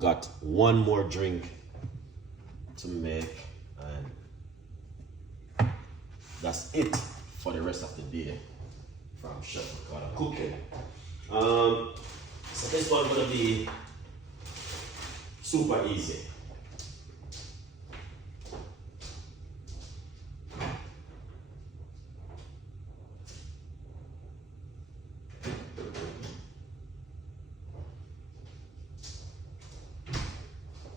got one more drink to make, and that's it for the rest of the day from Chef Ricardo Cooking. So this one's gonna be super easy.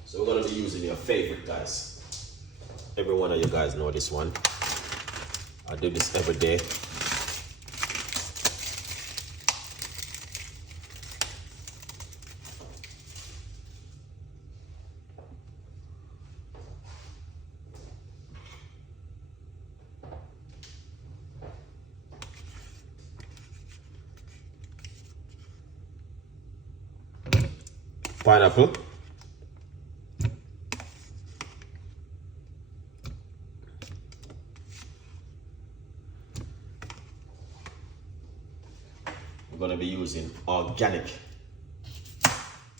So we're gonna be using your favorite, guys. Every one of you guys know this one. I do this every day. Pineapple. We're going to be using organic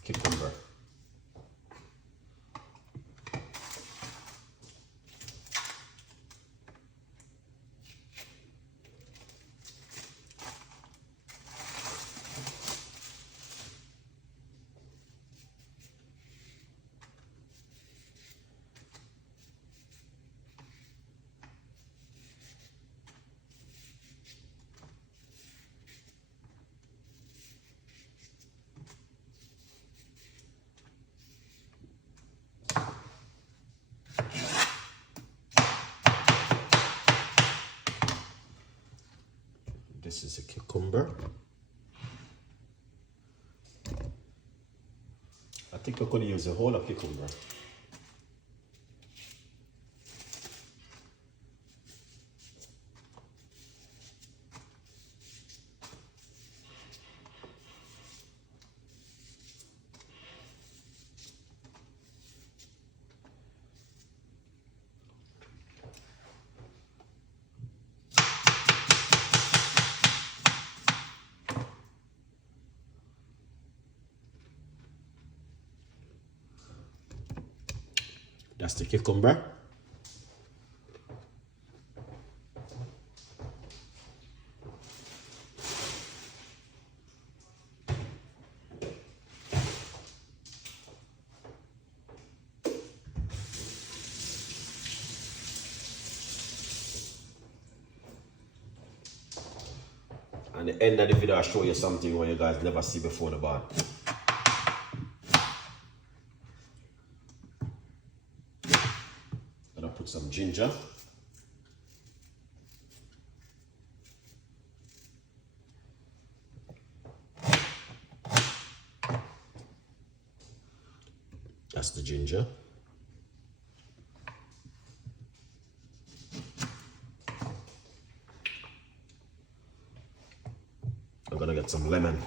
cucumber. This is a cucumber. I think we're going to use a whole of cucumber. That's the cucumber. And at the end of the video, I'll show you something what you guys never see before the bar. Put some ginger. That's the ginger. I'm gonna get some lemon.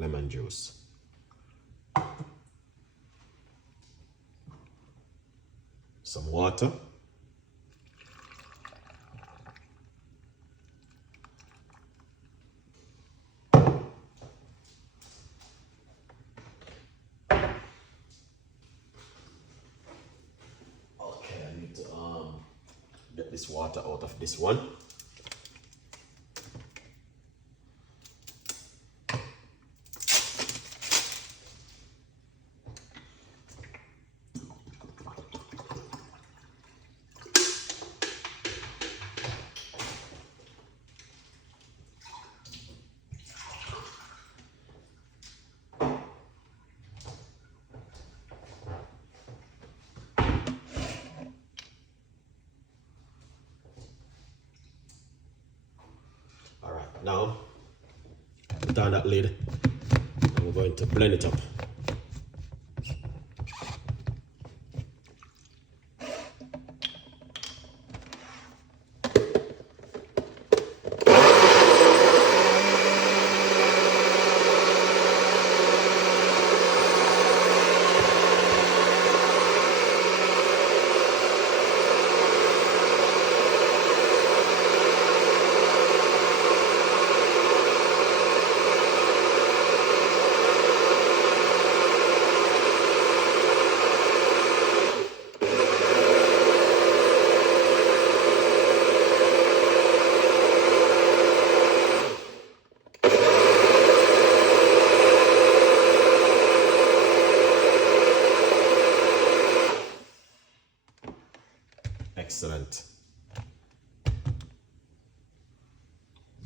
Lemon juice. Some water. Okay, I need to get this water out of this one. Now, put down that lid and we're going to blend it up.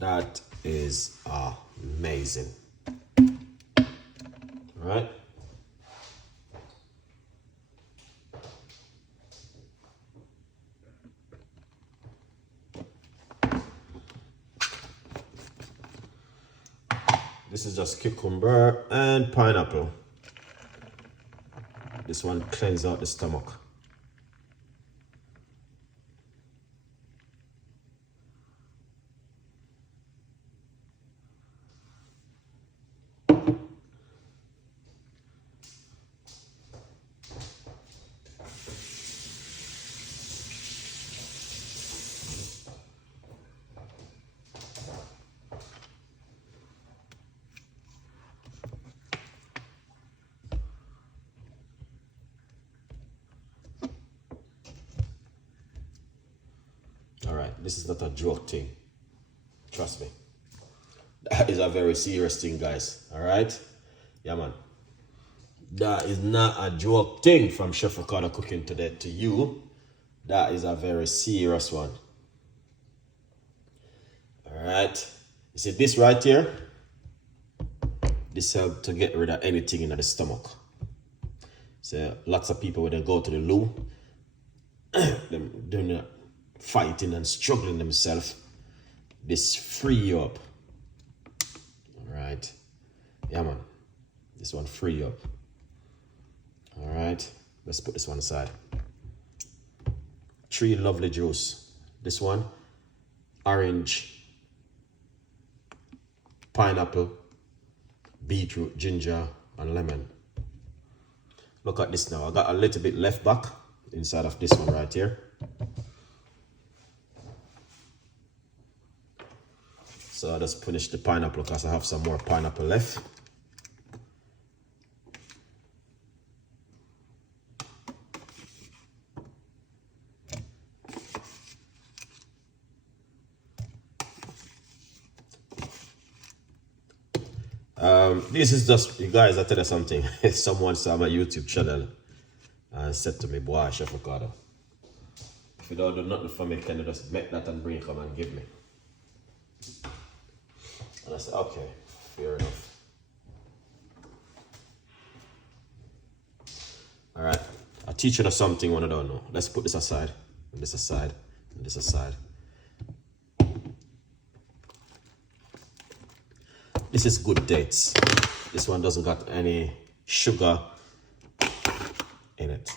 That is amazing. All right. This is just cucumber and pineapple. This one cleans out the stomach. All right, this is not a joke thing. Trust me. That is a very serious thing, guys. All right? Yeah, man. That is not a joke thing from Chef Ricardo Cooking today to you. That is a very serious one. All right? You see this right here? This helps to get rid of anything in the stomach. So lots of people when they go to the loo, them doing fighting and struggling themselves. This free you up. All right? Yeah, man. This one free you up. All right, let's put this one aside. 3 lovely juice. This one, orange, pineapple, beetroot, ginger, and lemon. Look at this now. I got a little bit left back inside of this one right here. So I just finish the pineapple because I have some more pineapple left. This is just, you guys, I tell you something. Someone saw my YouTube channel and said to me, boy, Chef Ricardo, if you don't do nothing for me, can you just make that and bring it, come and give me? And I said, okay, fair enough. All right, I'll teach you something when I don't know. Let's put this aside, and this aside, and this aside. This is good dates. This one doesn't got any sugar in it.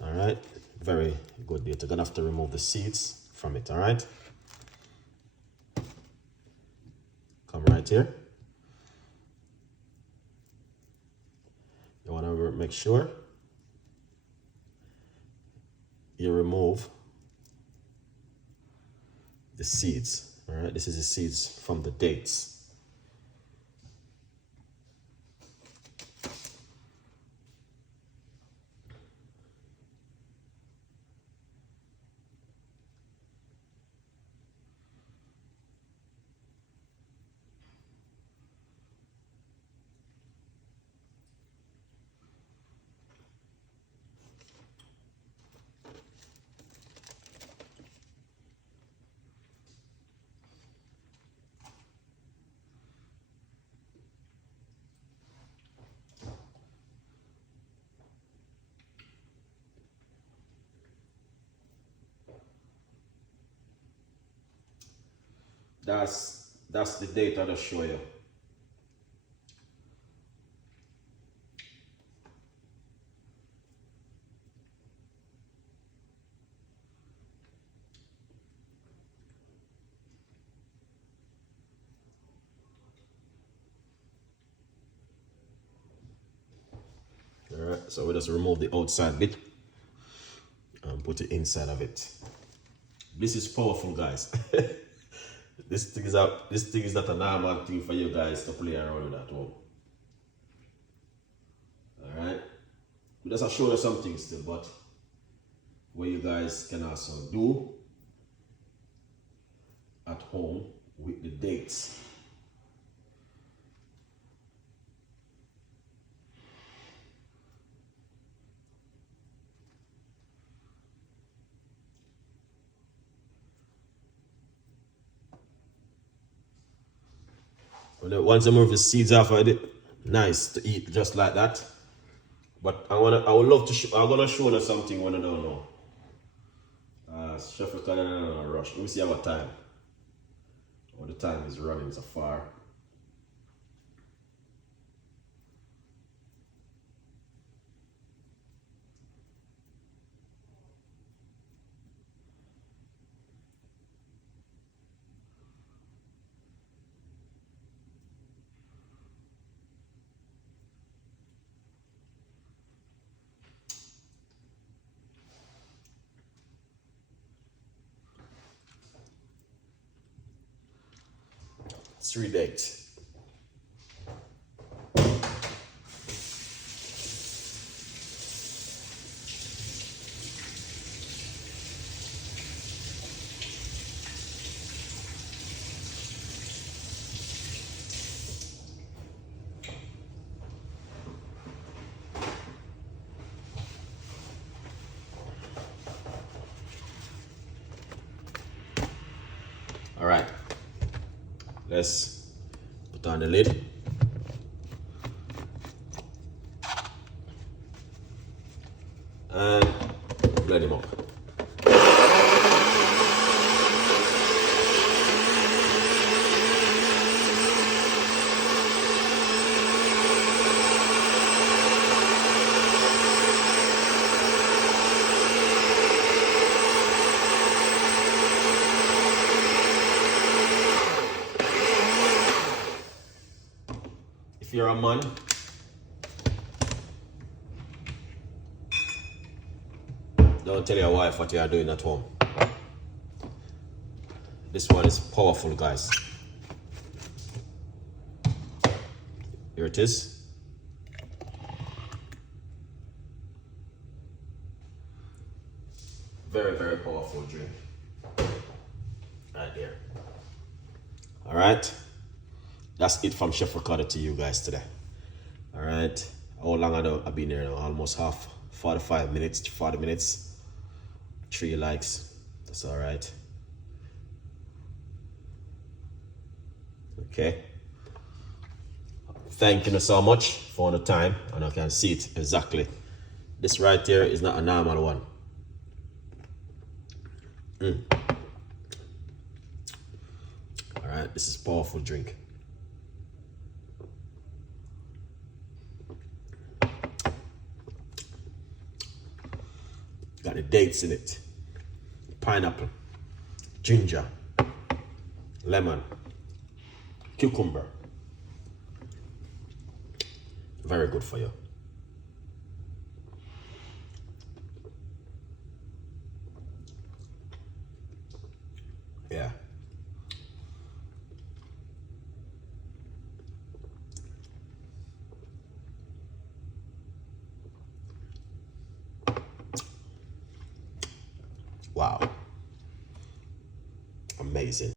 All right, very good date. You're gonna have to remove the seeds from it, all right? Come right here. You wanna make sure you remove the seeds. All right, this is the seeds from the dates. That's the date I'll show you. All right, so we just remove the outside bit and put it inside of it. This is powerful, guys. This thing is not a normal thing for you guys to play around with at home. All right, we just show you something still, but what you guys can also do at home with the dates. Once I remove the seeds off of it, nice to eat just like that. But I would love to I'm gonna show you something when I don't know. Chef Ricardo in a rush. Let me see our time. Oh, the time is running so far. It's 3 days. All right, let's put on the lid. And blend him up. If you're a man, don't tell your wife what you are doing at home. This one is powerful, guys. Here it is. Very, very powerful drink. Right there. All right. That's it from Chef Ricardo to you guys today. All right. How long I've been here now? Almost 45 minutes, 40 minutes. 3 likes. That's all right. Okay. Thank you so much for the time, and I can see it exactly. This right here is not a normal one. All right, this is a powerful drink. Got the dates in it, pineapple, ginger, lemon, cucumber. Very good for you. Yeah. Wow. Amazing.